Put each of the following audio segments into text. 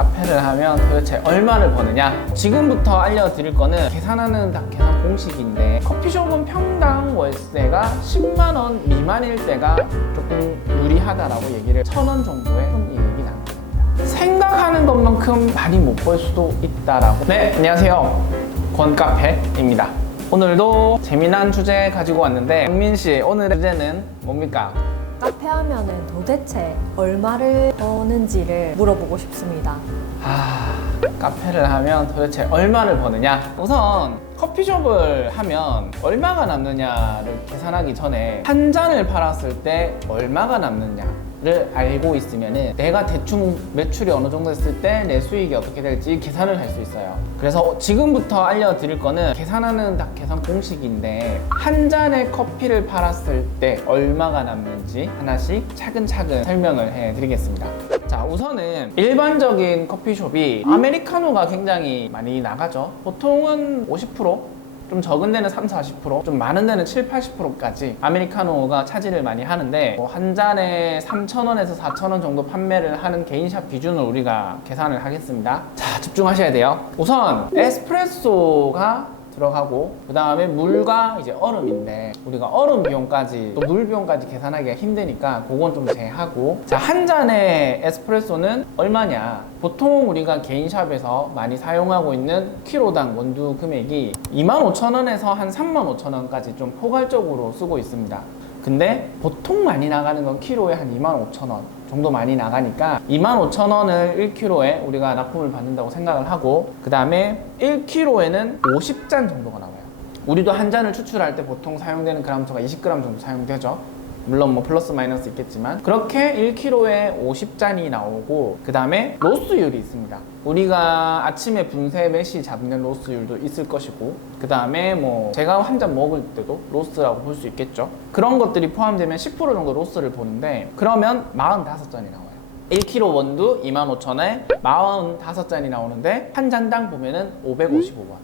카페를 하면 도대체 얼마를 버느냐? 지금부터 알려드릴 거는 계산하는 다 계산 공식인데, 커피숍은 평당 월세가 10만 원 미만일 때가 조금 유리하다라고 얘기를 1,000원 정도의 손이익이 나게 됩니다. 생각하는 것만큼 많이 못 벌 수도 있다라고. 네, 안녕하세요. 권카페입니다. 오늘도 재미난 주제 가지고 왔는데, 영민 씨, 오늘의 주제는 뭡니까? 카페 하면은 도대체 얼마를 버는지를 물어보고 싶습니다. 카페를 하면 도대체 얼마를 버느냐? 우선 커피숍을 하면 얼마가 남느냐를 계산하기 전에 한 잔을 팔았을 때 얼마가 남느냐를 알고 있으면 내가 대충 매출이 어느 정도 했을 때 내 수익이 어떻게 될지 계산을 할 수 있어요. 그래서 지금부터 알려드릴 거는 계산하는 다 계산 공식인데, 한 잔의 커피를 팔았을 때 얼마가 남는지 하나씩 차근차근 설명을 해드리겠습니다. 자, 우선은 일반적인 커피숍이 아메리카노가 굉장히 많이 나가죠. 보통은 50%? 좀 적은 데는 30-40%, 좀 많은 데는 70-80%까지 아메리카노가 차지를 많이 하는데, 한 잔에 3,000원에서 4,000원 정도 판매를 하는 개인샵 기준으로 우리가 계산을 하겠습니다. 자, 집중하셔야 돼요. 우선 에스프레소가 들어가고, 그 다음에 물과 이제 얼음인데, 우리가 얼음 비용까지 또 물 비용까지 계산하기가 힘드니까 그건 좀 제하고, 자, 한 잔의 에스프레소는 얼마냐? 보통 우리가 개인샵에서 많이 사용하고 있는 키로당 원두 금액이 25,000원에서 한 35,000원까지 좀 포괄적으로 쓰고 있습니다. 근데 보통 많이 나가는 건 키로에 한 25,000원 정도 많이 나가니까 25,000원을 1kg에 우리가 납품을 받는다고 생각을 하고, 그 다음에 1kg에는 50잔 정도가 나와요. 우리도 한 잔을 추출할 때 보통 사용되는 그람수가 20g 정도 사용되죠. 물론 뭐 플러스 마이너스 있겠지만, 그렇게 1kg에 50잔이 나오고, 그 다음에 로스율이 있습니다. 우리가 아침에 분쇄 매시 잡는 로스율도 있을 것이고, 그 다음에 뭐 제가 한 잔 먹을 때도 로스라고 볼 수 있겠죠. 그런 것들이 포함되면 10% 정도 로스를 보는데, 그러면 45잔이 나와요. 1kg 원두 25,000원에 45잔이 나오는데, 한 잔당 보면은 555원.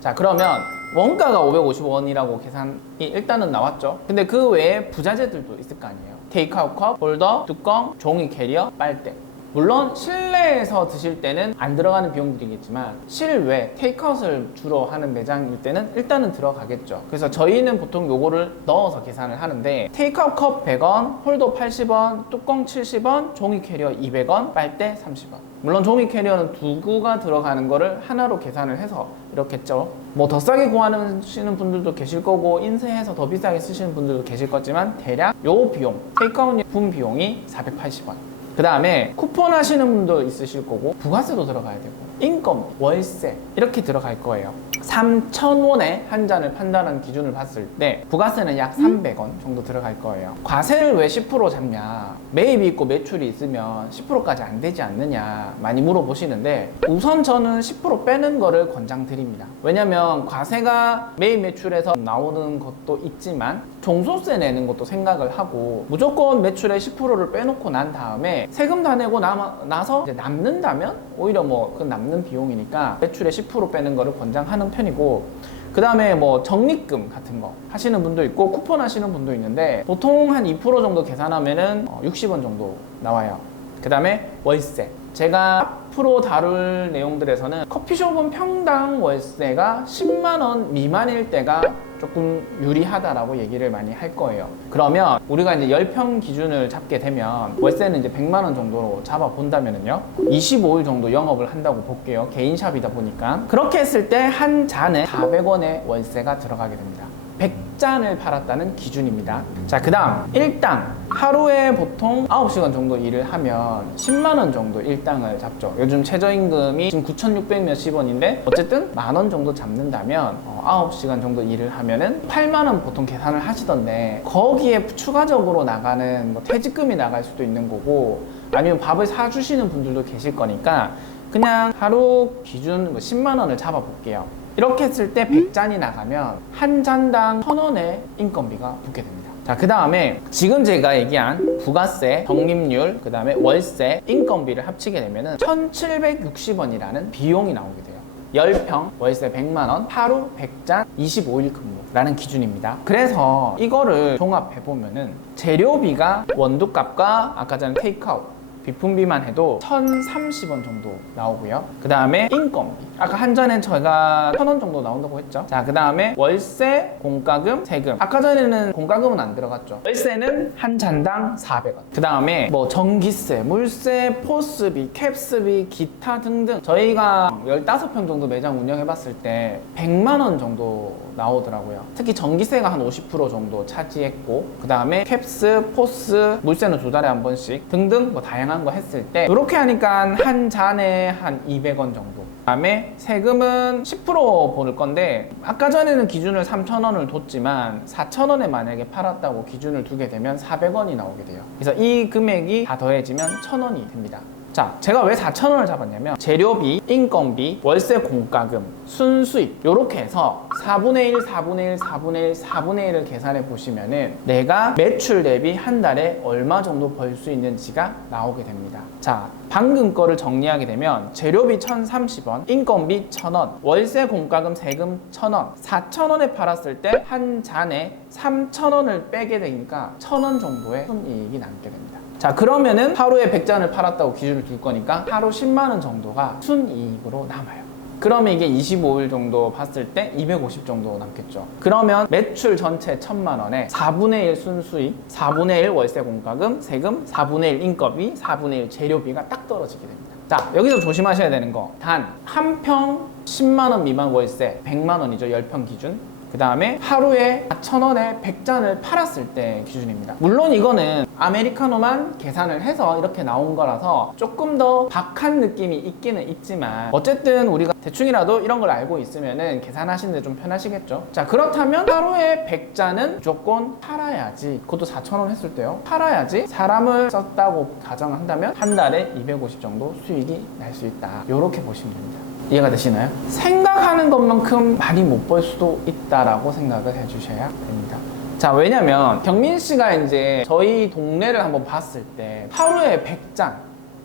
자, 그러면 원가가 555원이라고 계산이 일단은 나왔죠. 근데 그 외에 부자재들도 있을 거 아니에요. 테이크아웃 컵, 홀더, 뚜껑, 종이 캐리어, 빨대. 물론 실내에서 드실 때는 안 들어가는 비용들이겠지만, 실외 테이크아웃을 주로 하는 매장일 때는 일단은 들어가겠죠. 그래서 저희는 보통 요거를 넣어서 계산을 하는데, 테이크아웃 컵 100원, 홀더 80원, 뚜껑 70원, 종이 캐리어 200원, 빨대 30원. 물론 종이 캐리어는 두 구가 들어가는 거를 하나로 계산을 해서 이렇게 했죠. 뭐 더 싸게 구하시는 분들도 계실 거고, 인쇄해서 더 비싸게 쓰시는 분들도 계실 거지만, 대략 요 비용, 테이크아웃 제품 비용이 480원. 그 다음에 쿠폰 하시는 분도 있으실 거고, 부가세도 들어가야 되고, 인건비, 월세 이렇게 들어갈 거예요. 3,000원에 한 잔을 판다는 기준을 봤을 때 부가세는 약 300원 정도 들어갈 거예요. 과세를 왜 10% 잡냐? 매입이 있고 매출이 있으면 10%까지 안 되지 않느냐 많이 물어보시는데, 우선 저는 10% 빼는 거를 권장드립니다. 왜냐면 과세가 매입 매출에서 나오는 것도 있지만 종소세 내는 것도 생각을 하고, 무조건 매출의 10%를 빼놓고 난 다음에 세금 다 내고 나서 이제 남는다면 오히려 뭐 그 남는 비용이니까 매출의 10% 빼는 거를 권장하는 편이고, 그 다음에 뭐 적립금 같은 거 하시는 분도 있고, 쿠폰 하시는 분도 있는데, 보통 한 2% 정도 계산하면은 60원 정도 나와요. 그 다음에 월세. 제가 앞으로 다룰 내용들에서는 커피숍은 평당 월세가 10만 원 미만일 때가 조금 유리하다라고 얘기를 많이 할 거예요. 그러면 우리가 이제 10평 기준을 잡게 되면 월세는 이제 100만 원 정도로 잡아 본다면은요, 25일 정도 영업을 한다고 볼게요. 개인샵이다 보니까. 그렇게 했을 때 한 잔에 400원의 월세가 들어가게 됩니다. 100잔을 팔았다는 기준입니다. 자, 그 다음 일당. 하루에 보통 9시간 정도 일을 하면 10만 원 정도 일당을 잡죠. 요즘 최저임금이 지금 9,600 몇십 원인데, 어쨌든 10,000원 정도 잡는다면 9시간 정도 일을 하면은 8만 원 보통 계산을 하시던데, 거기에 추가적으로 나가는 뭐 퇴직금이 나갈 수도 있는 거고, 아니면 밥을 사주시는 분들도 계실 거니까 그냥 하루 기준 10만 원을 잡아 볼게요. 이렇게 했을 때 100잔이 나가면 한 잔당 1,000원의 인건비가 붙게 됩니다. 자, 그 다음에 지금 제가 얘기한 부가세, 적립률, 그 다음에 월세, 인건비를 합치게 되면은 1,760원이라는 비용이 나오게 돼요. 10평, 월세 100만원, 하루 100잔, 25일 근무라는 기준입니다. 그래서 이거를 종합해보면은 재료비가 원두값과 아까 전에 테이크아웃 비품비만 해도 1,030원 정도 나오고요. 그 다음에 인건비. 아까 한 잔에 저희가 1,000원 정도 나온다고 했죠. 자, 그 다음에 월세, 공과금, 세금. 아까 전에는 공과금은 안 들어갔죠. 월세는 한 잔당 400원. 그 다음에 뭐 전기세, 물세, 포스비, 캡스비, 기타 등등. 저희가 15평 정도 매장 운영해봤을 때 100만 원 정도 나오더라고요. 특히 전기세가 한 50% 정도 차지했고, 그 다음에 캡스, 포스, 물세는 2달에 한 번씩 등등 뭐 다양한 거 했을 때 이렇게 하니까 한 잔에 한 200원 정도. 그 다음에 세금은 10% 보는 건데, 아까 전에는 기준을 3,000원을 뒀지만 4,000원에 만약에 팔았다고 기준을 두게 되면 400원이 나오게 돼요. 그래서 이 금액이 다 더해지면 1,000원이 됩니다. 자, 제가 왜 4,000원을 잡았냐면 재료비, 인건비, 월세 공과금, 순수입 이렇게 해서 4분의 1, 4분의 1, 4분의 1, 4분의 1을 계산해 보시면은 내가 매출 대비 한 달에 얼마 정도 벌 수 있는지가 나오게 됩니다. 자, 방금 거를 정리하게 되면 재료비 1,030원, 인건비 1,000원, 월세 공과금 세금 1,000원, 4,000원에 팔았을 때 한 잔에 3,000원을 빼게 되니까 1,000원 정도의 순이익이 남게 됩니다. 자, 그러면은 하루에 100잔을 팔았다고 기준을 둘 거니까 하루 10만 원 정도가 순이익으로 남아요. 그러면 이게 25일 정도 봤을 때 250 정도 남겠죠. 그러면 매출 전체 1,000만 원에 4분의 1 순수익, 4분의 1 월세 공과금, 세금, 4분의 1 인건비, 4분의 1 재료비가 딱 떨어지게 됩니다. 자, 여기서 조심하셔야 되는 거. 단 한 평 10만 원 미만 월세 100만 원이죠. 10평 기준. 그 다음에 하루에 4,000원에 100잔을 팔았을 때 기준입니다. 물론 이거는 아메리카노만 계산을 해서 이렇게 나온 거라서 조금 더 박한 느낌이 있기는 있지만, 어쨌든 우리가 대충이라도 이런 걸 알고 있으면은 계산하시는데 좀 편하시겠죠. 자, 그렇다면 하루에 100잔은 무조건 팔아야지, 그것도 4,000원 했을 때요, 팔아야지 사람을 썼다고 가정한다면 한 달에 250 정도 수익이 날 수 있다, 이렇게 보시면 됩니다. 이해가 되시나요? 생각하는 것만큼 많이 못 벌 수도 있다라고 생각을 해주셔야 됩니다. 자, 왜냐면 경민 씨가 이제 저희 동네를 한번 봤을 때 하루에 100잔,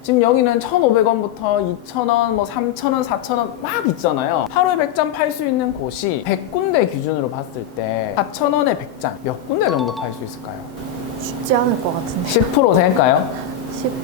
지금 여기는 1,500원부터 2,000원, 뭐 3,000원, 4,000원 막 있잖아요. 하루에 100잔 팔 수 있는 곳이 100군데 기준으로 봤을 때 4,000원에 100잔 몇 군데 정도 팔 수 있을까요? 쉽지 않을 것 같은데. 10% 될까요?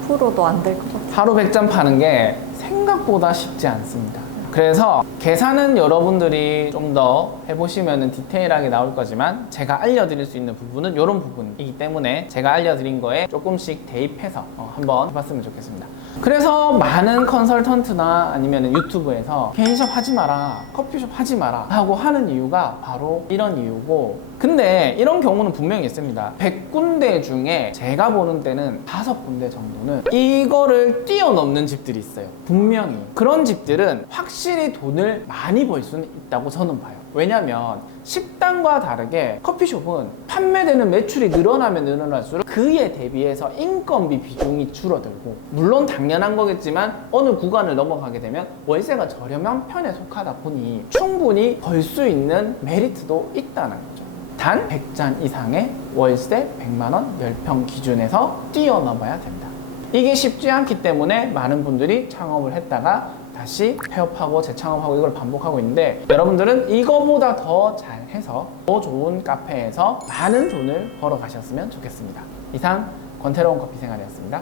10%도 안 될 것 같아요. 하루 100잔 파는 게 생각보다 쉽지 않습니다. 그래서 계산은 여러분들이 좀 더 해보시면 디테일하게 나올 거지만, 제가 알려드릴 수 있는 부분은 이런 부분이기 때문에 제가 알려드린 거에 조금씩 대입해서 한번 해봤으면 좋겠습니다. 그래서 많은 컨설턴트나 아니면 유튜브에서 개인샵 하지 마라, 커피숍 하지 마라 하고 하는 이유가 바로 이런 이유고, 근데 이런 경우는 분명히 있습니다. 100군데 중에 제가 보는 데는 5군데 정도는 이거를 뛰어넘는 집들이 있어요. 분명히 그런 집들은 확실히 돈을 많이 벌 수는 있다고 저는 봐요. 왜냐면 식당과 다르게 커피숍은 판매되는 매출이 늘어나면 늘어날수록 그에 대비해서 인건비 비중이 줄어들고, 물론 당연한 거겠지만 어느 구간을 넘어가게 되면 월세가 저렴한 편에 속하다 보니 충분히 벌 수 있는 메리트도 있다는 거죠. 단 100잔 이상의 월세 100만 원 10평 기준에서 뛰어넘어야 된다. 이게 쉽지 않기 때문에 많은 분들이 창업을 했다가 다시 폐업하고 재창업하고 이걸 반복하고 있는데, 여러분들은 이거보다 더 잘해서 더 좋은 카페에서 많은 돈을 벌어 가셨으면 좋겠습니다. 이상 권태로운 커피 생활이었습니다.